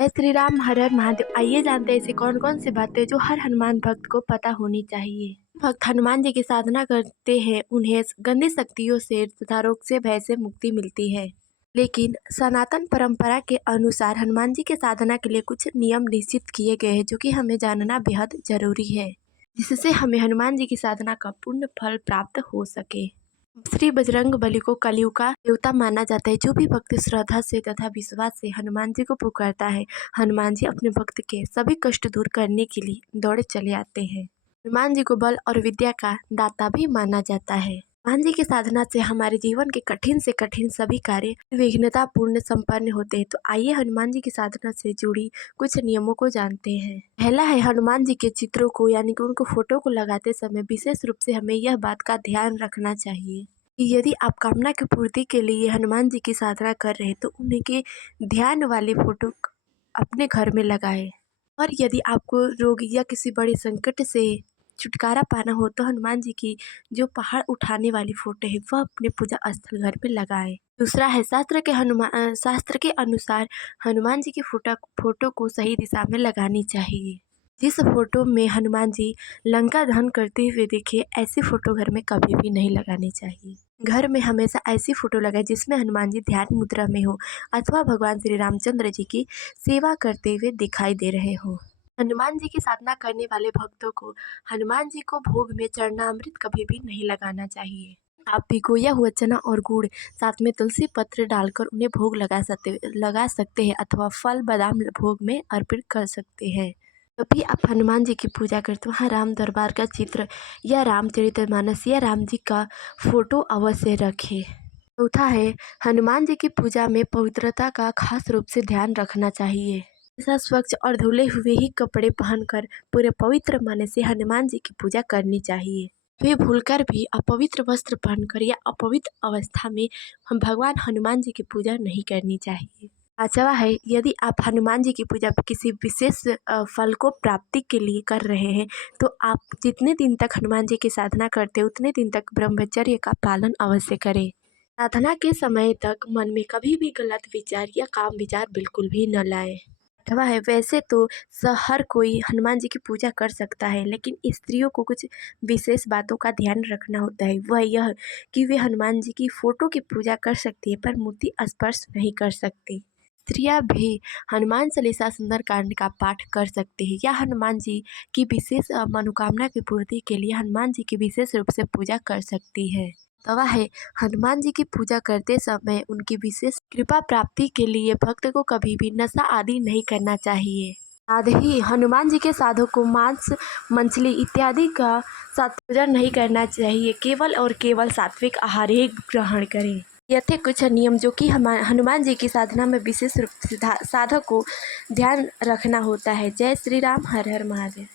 जय श्री राम, हर हर महादेव। आइए जानते हैं ऐसी कौन कौन सी बातें जो हर हनुमान भक्त को पता होनी चाहिए। भक्त हनुमान जी की साधना करते हैं, उन्हें गंदी शक्तियों से तथा रोग से भय से मुक्ति मिलती है। लेकिन सनातन परंपरा के अनुसार हनुमान जी के साधना के लिए कुछ नियम निश्चित किए गए हैं जो कि हमें जानना बेहद जरूरी है, जिससे हमें हनुमान जी की साधना का पूर्ण फल प्राप्त हो सके। श्री बजरंगबली को कलयुग का देवता माना जाता है। जो भी भक्त श्रद्धा से तथा विश्वास से हनुमान जी को पुकारता है, हनुमान जी अपने भक्त के सभी कष्ट दूर करने के लिए दौड़े चले आते हैं। हनुमान जी को बल और विद्या का दाता भी माना जाता है। हनुमान जी की साधना से हमारे जीवन के कठिन से कठिन सभी कार्य विघ्नता पूर्ण संपन्न होते हैं। तो आइए हनुमान जी की साधना से जुड़ी कुछ नियमों को जानते हैं। पहला है, हनुमान जी के चित्रों को यानी कि उनको फोटो को लगाते समय विशेष रूप से हमें यह बात का ध्यान रखना चाहिए कि यदि आप कामना की पूर्ति के लिए हनुमान जी की साधना कर रहे हैं तो उनके ध्यान वाली फोटो अपने घर में लगाएं। और यदि आपको रोग या किसी बड़े संकट से छुटकारा पाना हो तो हनुमान जी की जो पहाड़ उठाने वाली फोटो है वह अपने पूजा स्थल घर पे लगाएं। दूसरा है, शास्त्र के अनुसार हनुमान जी की फोटो को सही दिशा में लगानी चाहिए। जिस फोटो में हनुमान जी लंका दहन करते हुए दिखे, ऐसी फोटो घर में कभी भी नहीं लगानी चाहिए। घर में हमेशा ऐसी फोटो लगाए जिसमें हनुमान जी ध्यान मुद्रा में हो अथवा भगवान श्री रामचंद्र जी की सेवा करते हुए दिखाई दे रहे हो। हनुमान जी की साधना करने वाले भक्तों को हनुमान जी को भोग में चरणामृत कभी भी नहीं लगाना चाहिए। आप भिगोया हुआ चना और गुड़ साथ में तुलसी पत्र डालकर उन्हें भोग लगा सकते हैं अथवा फल बादाम भोग में अर्पित कर सकते हैं। जब भी आप हनुमान जी की पूजा करते हो, वहाँ राम दरबार का चित्र या रामचरितमानस या राम जी का फोटो अवश्य रखें। चौथा है, हनुमान जी की पूजा में पवित्रता का खास रूप से ध्यान रखना चाहिए। ऐसा स्वच्छ और धुले हुए ही कपड़े पहनकर पूरे पवित्र मन से हनुमान जी की पूजा करनी चाहिए। वे भूलकर भी अपवित्र वस्त्र पहनकर या अपवित्र अवस्था में हम भगवान हनुमान जी की पूजा नहीं करनी चाहिए। पांचवा है, यदि आप हनुमान जी की पूजा किसी विशेष फल को प्राप्ति के लिए कर रहे हैं तो आप जितने दिन तक हनुमान जी की साधना करते हैं उतने दिन तक ब्रह्मचर्य का पालन अवश्य करें। साधना के समय तक मन में कभी भी गलत विचार या काम विचार बिल्कुल भी न लाए। अथवा है, वैसे तो हर कोई हनुमान जी की पूजा कर सकता है, लेकिन स्त्रियों को कुछ विशेष बातों का ध्यान रखना होता है। वह यह कि वे हनुमान जी की फोटो की पूजा कर सकती है पर मूर्ति स्पर्श नहीं कर सकती। स्त्रियां भी हनुमान चालीसा सुंदरकांड का पाठ कर सकती है या हनुमान जी की विशेष मनोकामना की पूर्ति के लिए हनुमान जी की विशेष रूप से पूजा कर सकती है। तवा है, हनुमान जी की पूजा करते समय उनकी विशेष कृपा प्राप्ति के लिए भक्त को कभी भी नशा आदि नहीं करना चाहिए। साथ ही हनुमान जी के साधु को मांस, मछली इत्यादि का भोजन नहीं करना चाहिए। केवल और केवल सात्विक आहार ही ग्रहण करें। ये थे कुछ नियम जो कि हनुमान जी की साधना में विशेष रूप से साधक को ध्यान रखना होता है। जय श्री राम, हर हर महादेव।